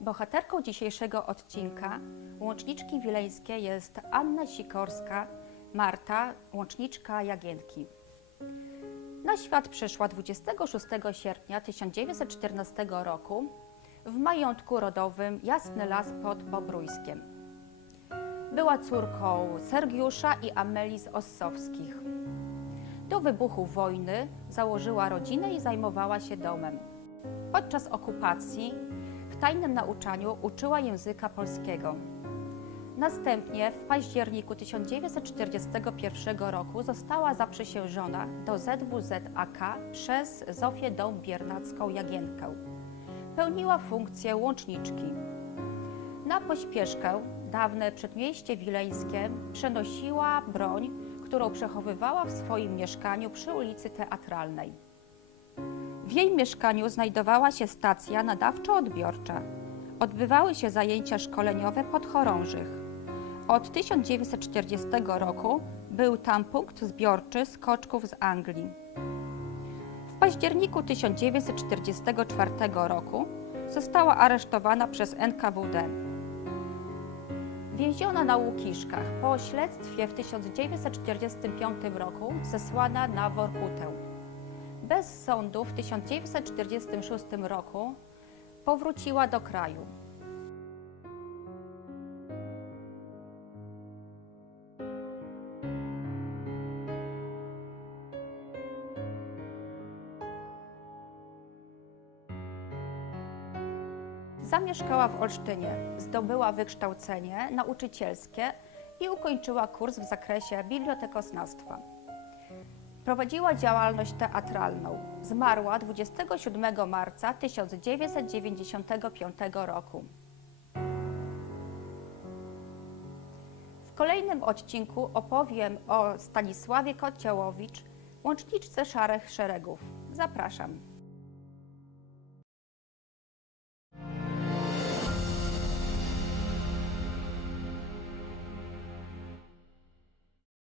Bohaterką dzisiejszego odcinka Łączniczki Wileńskie jest Anna Sikorska, Marta, łączniczka Jagienki. Na świat przyszła 26 sierpnia 1914 roku w majątku rodowym Jasny Las pod Bobrójskiem. Była córką Sergiusza i Ameli z Ossowskich. Do wybuchu wojny założyła rodzinę i zajmowała się domem. Podczas okupacji w tajnym nauczaniu uczyła języka polskiego. Następnie w październiku 1941 roku została zaprzysiężona do ZWZAK przez Zofię Dąb-Biernacką Jagienkę. Pełniła funkcję łączniczki. Na pośpieszkę dawne przedmieście wileńskie przenosiła broń, którą przechowywała w swoim mieszkaniu przy ulicy Teatralnej. Jej mieszkaniu znajdowała się stacja nadawczo-odbiorcza. Odbywały się zajęcia szkoleniowe podchorążych. Od 1940 roku był tam punkt zbiorczy skoczków z Anglii. W październiku 1944 roku została aresztowana przez NKWD. Więziona na Łukiszkach, po śledztwie w 1945 roku zesłana na Workutę. Bez sądu w 1946 roku powróciła do kraju. Zamieszkała w Olsztynie, zdobyła wykształcenie nauczycielskie i ukończyła kurs w zakresie bibliotekoznawstwa. Prowadziła działalność teatralną. Zmarła 27 marca 1995 roku. W kolejnym odcinku opowiem o Stanisławie Kociołowicz, łączniczce Szarych Szeregów. Zapraszam.